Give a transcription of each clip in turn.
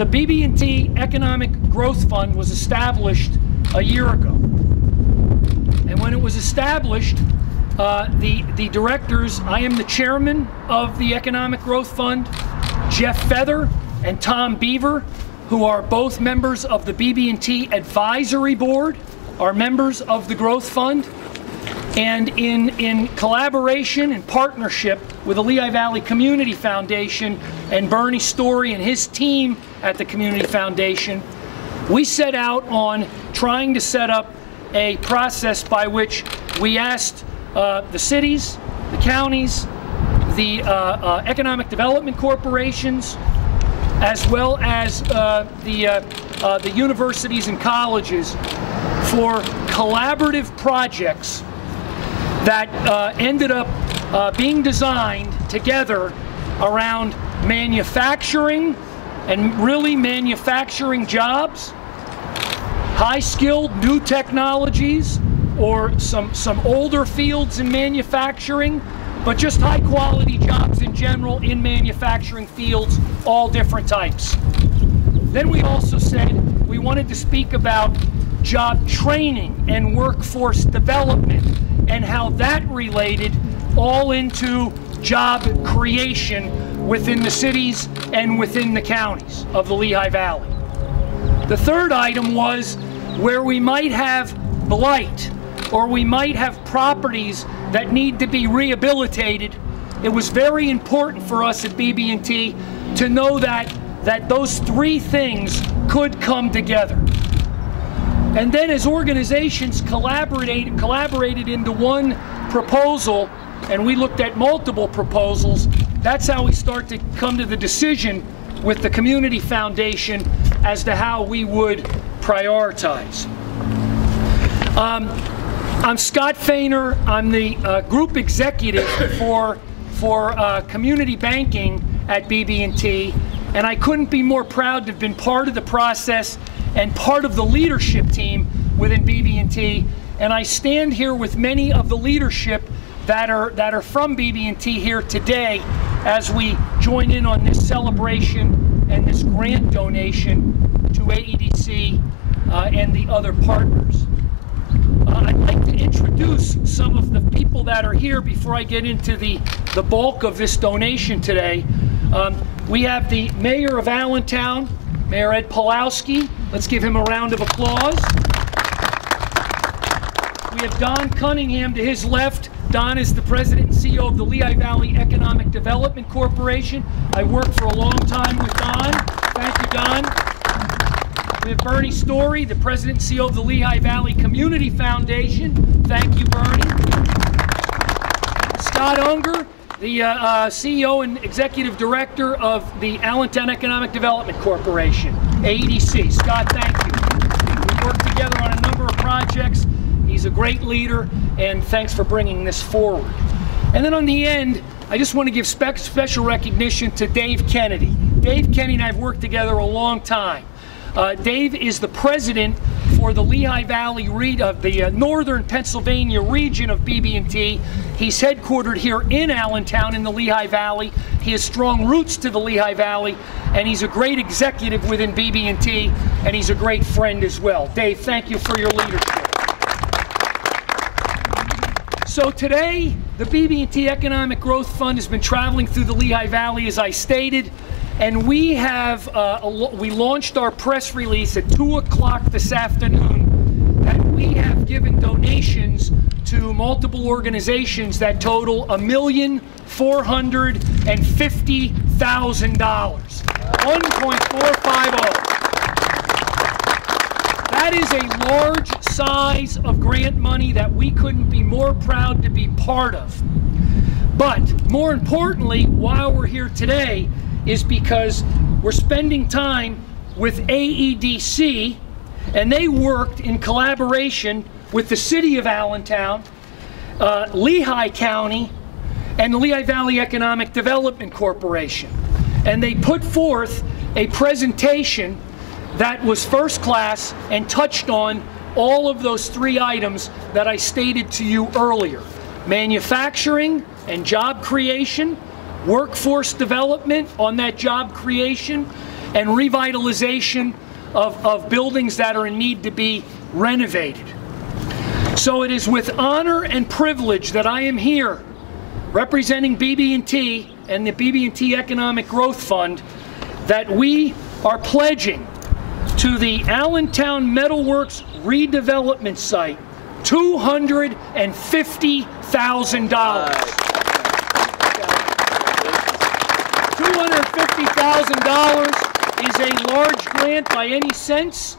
the BB&T Economic Growth Fund was established a year ago. And when it was established, the directors, I am the chairman of the Economic Growth Fund, Jeff Feather and Tom Beaver, who are both members of the BB&T Advisory Board, are members of the Growth Fund. And in collaboration and partnership with the Lehigh Valley Community Foundation and Bernie Story and his team at the Community Foundation, we set out on trying to set up a process by which we asked the cities, the counties, the economic development corporations, as well as the universities and colleges for collaborative projects that ended up being designed together around manufacturing and really manufacturing jobs, high-skilled new technologies, or some older fields in manufacturing, but just high-quality jobs in general in manufacturing fields, all different types. Then we also said we wanted to speak about job training and workforce development and how that related all into job creation within the cities and within the counties of the Lehigh Valley. The third item was where we might have blight or we might have properties that need to be rehabilitated. It was very important for us at BB&T to know that those three things could come together. And then as organizations collaborated into one proposal, and we looked at multiple proposals, that's how we start to come to the decision with the Community Foundation as to how we would prioritize. I'm Scott Fainor. I'm the group executive for community banking at BB&T, and I couldn't be more proud to have been part of the process and part of the leadership team within BB&T. And I stand here with many of the leadership that are from BB&T here today as we join in on this celebration and this grant donation to AEDC and the other partners. I'd like to introduce some of the people that are here before I get into the bulk of this donation today. We have the Mayor of Allentown, Mayor Ed Pawlowski. Let's give him a round of applause. We have Don Cunningham to his left. Don is the President and CEO of the Lehigh Valley Economic Development Corporation. I worked for a long time with Don. Thank you, Don. We have Bernie Story, the President and CEO of the Lehigh Valley Community Foundation. Thank you, Bernie. Scott Unger, the CEO and Executive Director of the Allentown Economic Development Corporation, AEDC. Scott, thank you. We worked together on a number of projects. He's a great leader, and thanks for bringing this forward. And then on the end, I just want to give special recognition to Dave Kennedy. Dave Kennedy and I have worked together a long time. Dave is the president for the Lehigh Valley of the Northern Pennsylvania region of BB&T. He's headquartered here in Allentown in the Lehigh Valley. He has strong roots to the Lehigh Valley, and he's a great executive within BB&T, and he's a great friend as well. Dave, thank you for your leadership. So today, the BB&T Economic Growth Fund has been traveling through the Lehigh Valley, as I stated, and we have we launched our press release at 2 o'clock this afternoon that we have given donations to multiple organizations that total $1,450,000, $1.450. That is a large size of grant money that we couldn't be more proud to be part of. But more importantly, while we're here today, is because we're spending time with AEDC, and they worked in collaboration with the City of Allentown, Lehigh County, and the Lehigh Valley Economic Development Corporation. And they put forth a presentation that was first class and touched on all of those three items that I stated to you earlier: manufacturing and job creation, workforce development on that job creation, and revitalization of buildings that are in need to be renovated. So it is with honor and privilege that I am here representing BB&T and the BB&T Economic Growth Fund that we are pledging to the Allentown Metalworks redevelopment site $250,000. $250,000 is a large grant by any sense,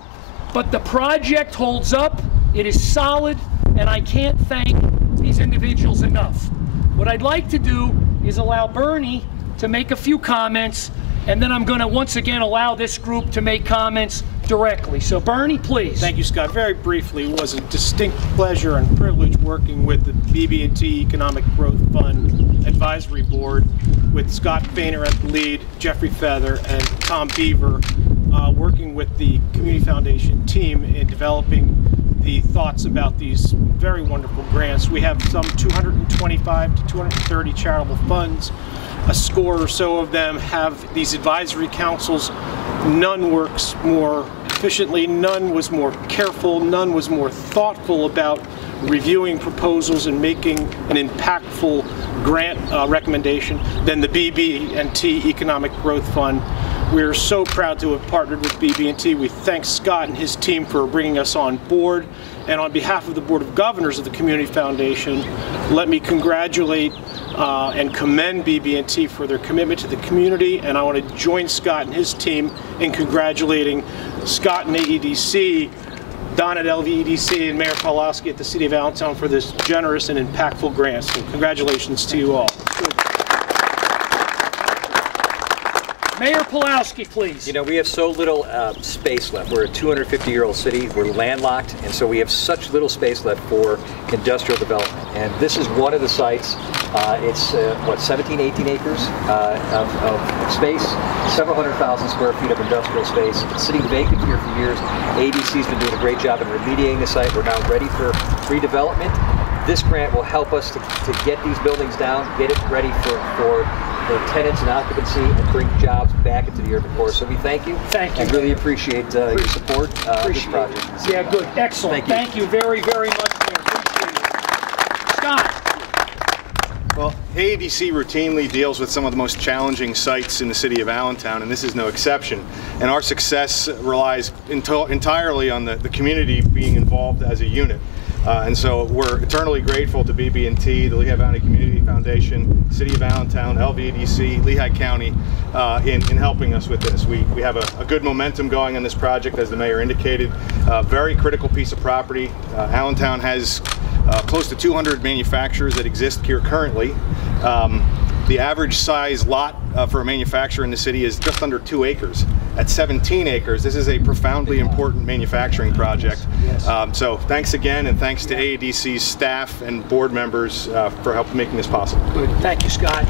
but the project holds up, it is solid, and I can't thank these individuals enough. What I'd like to do is allow Bernie to make a few comments, and then I'm going to once again allow this group to make comments directly. So Bernie, please. Thank you, Scott. Very briefly, it was a distinct pleasure and privilege working with the BB&T Economic Growth Fund Advisory Board with Scott Fainor at the lead, Jeffrey Feather, and Tom Beaver, working with the Community Foundation team in developing the thoughts about these very wonderful grants. We have some 225 to 230 charitable funds. A score or so of them have these advisory councils. None works more efficiently, none was more careful, none was more thoughtful about reviewing proposals and making an impactful grant recommendation than the BB&T Economic Growth Fund. We're so proud to have partnered with BB&T. We thank Scott and his team for bringing us on board. And on behalf of the Board of Governors of the Community Foundation, let me congratulate and commend BB&T for their commitment to the community. And I want to join Scott and his team in congratulating Scott and AEDC, Don at LVEDC, and Mayor Pawlowski at the City of Allentown for this generous and impactful grant. So congratulations to you all. Mayor Pawlowski, please. You know, we have so little space left. We're a 250-year-old city. We're landlocked, and so we have such little space left for industrial development. And this is one of the sites. It's, what, 17, 18 acres of space, several 100,000 square feet of industrial space. It's sitting vacant here for years. AEDC's been doing a great job in remediating the site. We're now ready for redevelopment. This grant will help us to get these buildings down, get it ready for tenants and occupancy, and bring jobs back into the urban core. So we thank you. Thank you. I really appreciate your support of this project. Yeah, good. Excellent. Thank you very, very much. Appreciate it. Scott. Well, AEDC routinely deals with some of the most challenging sites in the city of Allentown, and this is no exception. And our success relies entirely on the community being involved as a unit. And so we're eternally grateful to BB&T, the Lehigh Valley Community Foundation, City of Allentown, LVEDC, Lehigh County, in helping us with this. We have a good momentum going on this project, as the mayor indicated. Very critical piece of property. Allentown has close to 200 manufacturers that exist here currently. The average size lot for a manufacturer in the city is just under 2 acres. At 17 acres, this is a profoundly important manufacturing project. So thanks again, and thanks to AEDC's staff and board members for helping making this possible. Good. Thank you, Scott.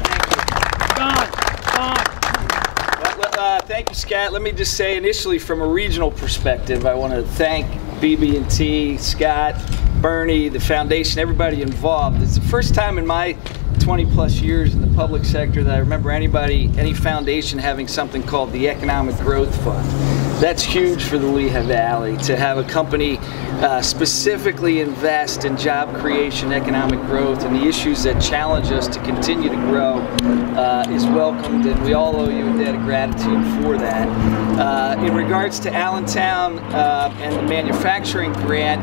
Don. Thank you, Scott. Let me just say, initially, from a regional perspective, I want to thank BB&T, Scott, Bernie, the foundation, everybody involved. It's the first time in my 20-plus years in the public sector that I remember any foundation having something called the Economic Growth Fund. That's huge for the Lehigh Valley. To have a company specifically invest in job creation, economic growth, and the issues that challenge us to continue to grow is welcomed, and we all owe you a debt of gratitude for that. In regards to Allentown and the manufacturing grant,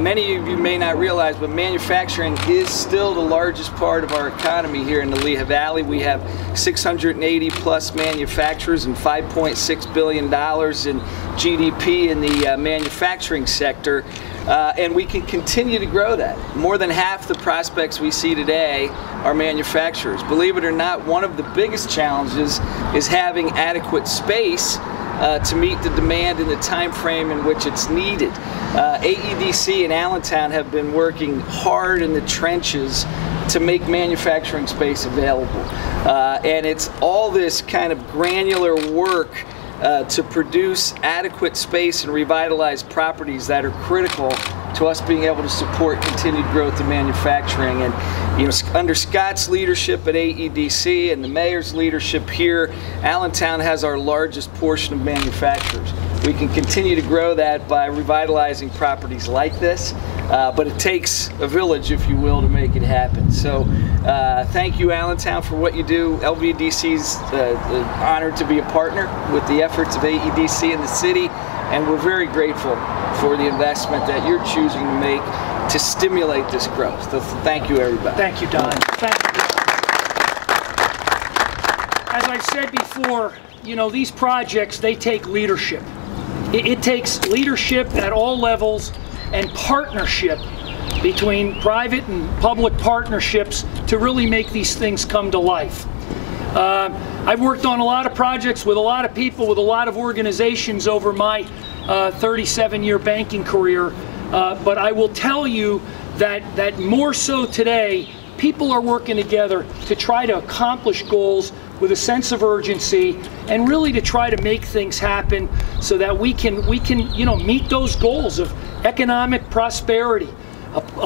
many of you may not realize, but manufacturing is still the largest part of our economy here in the Lehigh Valley. We have 680 plus manufacturers and $5.6 billion in GDP in the manufacturing sector, and we can continue to grow that. More than half the prospects we see today are manufacturers. Believe it or not, one of the biggest challenges is having adequate space to meet the demand in the time frame in which it's needed. AEDC and Allentown have been working hard in the trenches to make manufacturing space available. And it's all this kind of granular work to produce adequate space and revitalize properties that are critical to us being able to support continued growth in manufacturing. And you know, under Scott's leadership at AEDC and the mayor's leadership here, Allentown has our largest portion of manufacturers. We can continue to grow that by revitalizing properties like this, but it takes a village, if you will, to make it happen. So thank you, Allentown, for what you do. LVEDC's honored to be a partner with the efforts of AEDC in the city, and we're very grateful for the investment that you're choosing to make to stimulate this growth. So thank you, everybody. Thank you, Don. Thank you. As I've said before, you know, these projects, they take leadership. It takes leadership at all levels and partnership between private and public partnerships to really make these things come to life. I've worked on a lot of projects with a lot of people, with a lot of organizations over my 37-year banking career, but I will tell you that more so today, people are working together to try to accomplish goals with a sense of urgency and really to try to make things happen so that we can you know, meet those goals of economic prosperity,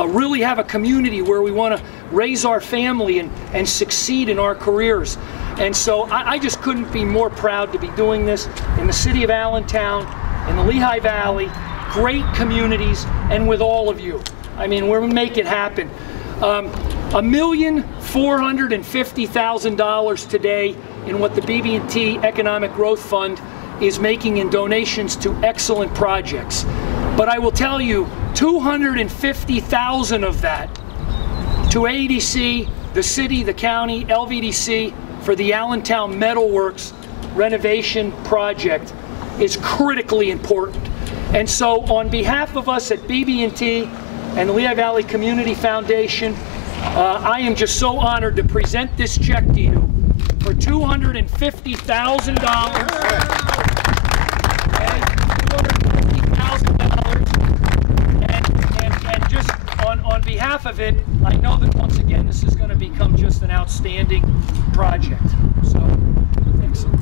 really have a community where we want to raise our family and succeed in our careers. And so I just couldn't be more proud to be doing this in the city of Allentown, in the Lehigh Valley, great communities, and with all of you. I mean, we're going to make it happen. $1,450,000 today in what the BB&T Economic Growth Fund is making in donations to excellent projects. But I will tell you, $250,000 of that to AEDC, the city, the county, LVEDC, for the Allentown Metalworks renovation project is critically important. And so on behalf of us at BB&T and the Lehigh Valley Community Foundation, I am just so honored to present this check to you for $250,000. And just on behalf of it, I know that once again this is going to become just an outstanding project. So, excellent.